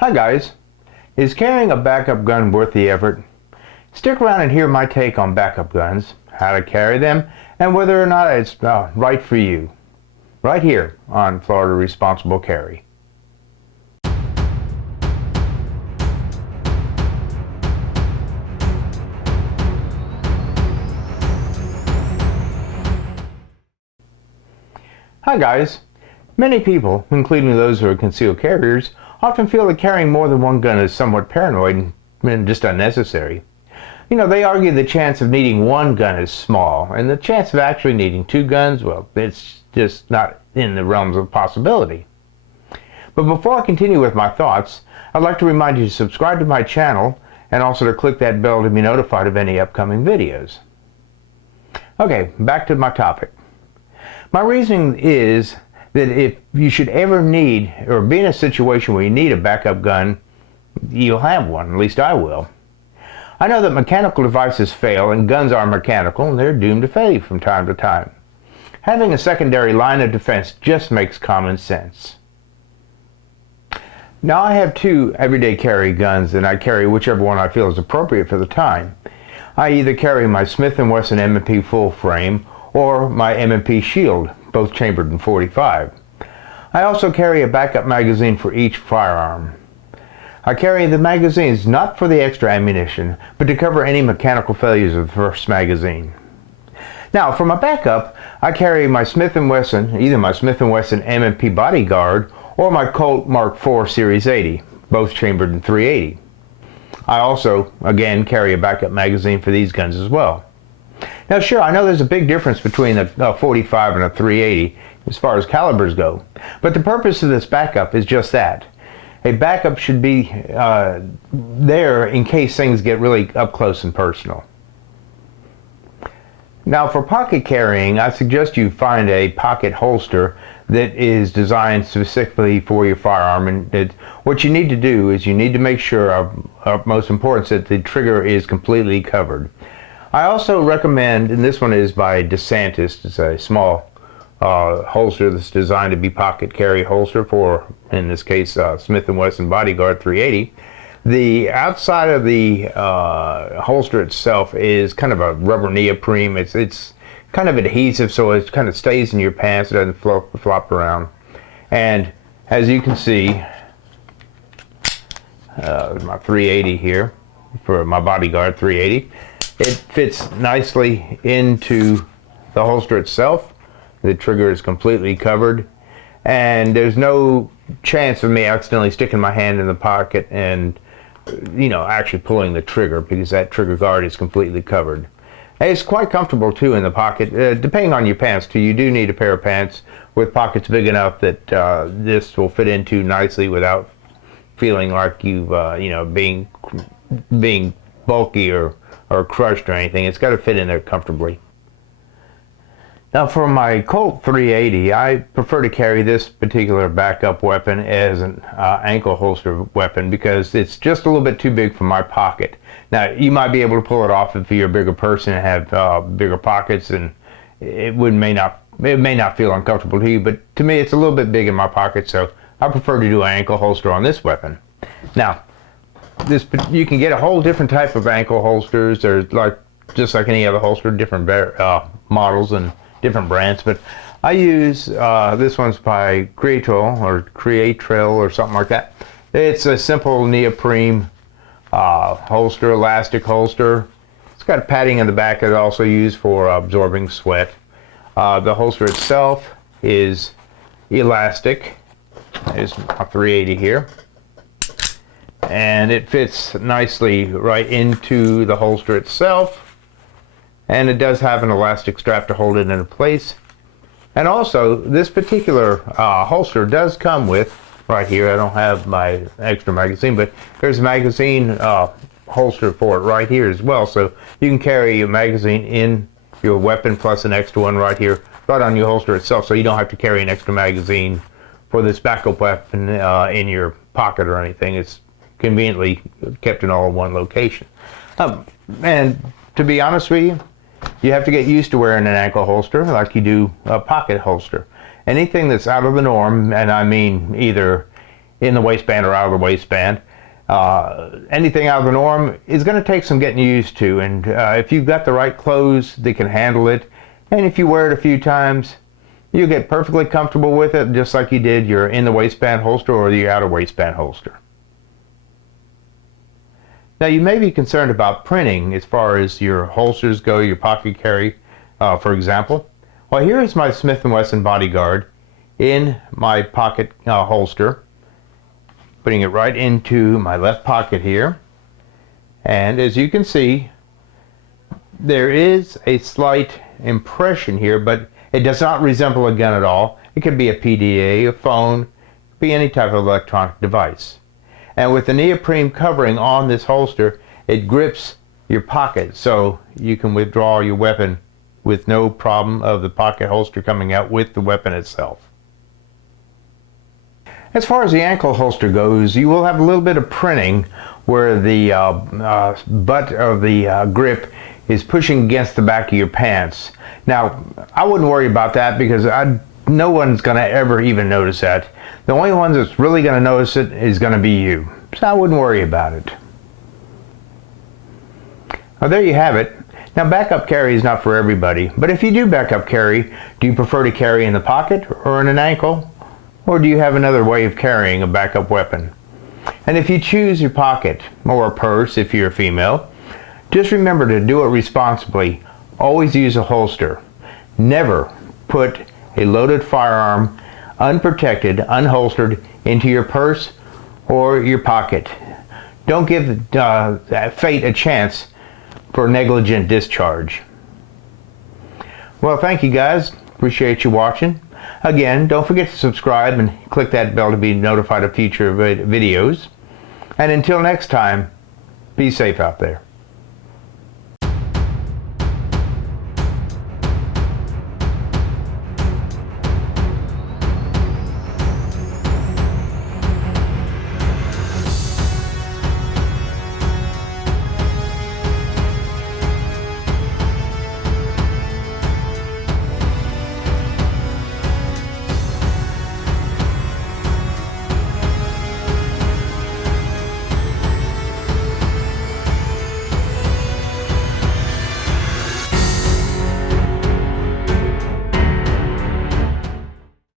Hi guys, is carrying a backup gun worth the effort? Stick around and hear my take on backup guns, how to carry them, and whether or not it's right for you. Right here on Florida Responsible Carry. Hi guys. Many people, including those who are concealed carriers, often feel that carrying more than one gun is somewhat paranoid and just unnecessary. You know, they argue the chance of needing one gun is small, and the chance of actually needing two guns, well, it's just not in the realms of possibility. But before I continue with my thoughts, I'd like to remind you to subscribe to my channel and also to click that bell to be notified of any upcoming videos. Okay, back to my topic. My reasoning is that if you should ever need or be in a situation where you need a backup gun, you'll have one, at least I will. I know that mechanical devices fail, and guns are mechanical, and they're doomed to fail from time to time. Having a secondary line of defense just makes common sense. Now I have two everyday carry guns, and I carry whichever one I feel is appropriate for the time. I either carry my Smith & Wesson M&P full frame or my M&P Shield, both chambered in .45. I also carry a backup magazine for each firearm. I carry the magazines not for the extra ammunition, but to cover any mechanical failures of the first magazine. Now, for my backup, I carry my Smith & Wesson, either my Smith & Wesson M&P Bodyguard or my Colt Mark IV Series 80, both chambered in .380. I also, again, carry a backup magazine for these guns as well. Now sure, I know there's a big difference between a .45 and a .380 as far as calibers go, but the purpose of this backup is just that. A backup should be there in case things get really up close and personal. Now for pocket carrying, I suggest you find a pocket holster that is designed specifically for your firearm, and what you need to do is you need to make sure, most important, that the trigger is completely covered. I also recommend, and this one is by DeSantis, it's a small holster that's designed to be pocket carry holster for, in this case, Smith & Wesson Bodyguard .380. The outside of the holster itself is kind of a rubber neoprene. It's kind of adhesive, so it kind of stays in your pants, it doesn't flop around. And as you can see, my .380 here, for my Bodyguard .380, it fits nicely into the holster itself. The trigger is completely covered, and there's no chance of me accidentally sticking my hand in the pocket and, you know, actually pulling the trigger, because that trigger guard is completely covered. And it's quite comfortable too in the pocket, depending on your pants too. You do need a pair of pants with pockets big enough that this will fit into nicely without feeling like you've, you know, being bulky or crushed or anything. It's got to fit in there comfortably. Now for my Colt .380, I prefer to carry this particular backup weapon as an ankle holster weapon because it's just a little bit too big for my pocket. Now you might be able to pull it off if you're a bigger person and have bigger pockets, and it may not feel uncomfortable to you, but to me it's a little bit big in my pocket, so I prefer to do an ankle holster on this weapon. Now you can get a whole different type of ankle holsters. They're just like any other holster, different models and different brands, but I use this one's by Creatrel or something like that. It's a simple neoprene holster, elastic holster. It's got padding in the back that I also use for absorbing sweat. The holster itself is elastic. There's my .380 here, and it fits nicely right into the holster itself. And it does have an elastic strap to hold it in place. And also, this particular holster does come with, right here, I don't have my extra magazine, but there's a magazine holster for it right here as well. So you can carry a magazine in your weapon plus an extra one right here, right on your holster itself, so you don't have to carry an extra magazine for this backup weapon in your pocket or anything. It's conveniently kept in all in one location. And to be honest with you, you have to get used to wearing an ankle holster like you do a pocket holster. Anything that's out of the norm, and I mean either in the waistband or out of the waistband. Anything out of the norm is going to take some getting used to, and if you've got the right clothes that can handle it, and if you wear it a few times, you get perfectly comfortable with it, just like you did your in the waistband holster or the outer waistband holster. Now, you may be concerned about printing as far as your holsters go, your pocket carry, for example. Well, here is my Smith & Wesson Bodyguard in my pocket holster. Putting it right into my left pocket here. And as you can see, there is a slight impression here, but it does not resemble a gun at all. It could be a PDA, a phone, be any type of electronic device. And with the neoprene covering on this holster, it grips your pocket so you can withdraw your weapon with no problem of the pocket holster coming out with the weapon itself. As far as the ankle holster goes, you will have a little bit of printing where the butt of the grip is pushing against the back of your pants. Now, I wouldn't worry about that because no one's going to ever even notice that. The only one that's really going to notice it is going to be you. So I wouldn't worry about it. Well, there you have it. Now, backup carry is not for everybody, but if you do backup carry, do you prefer to carry in the pocket or in an ankle? Or do you have another way of carrying a backup weapon? And if you choose your pocket or a purse if you're a female, just remember to do it responsibly. Always use a holster. Never put a loaded firearm unprotected, unholstered into your purse or your pocket. Don't give fate a chance for negligent discharge. Well, thank you guys. Appreciate you watching. Again, don't forget to subscribe and click that bell to be notified of future videos. And until next time, be safe out there.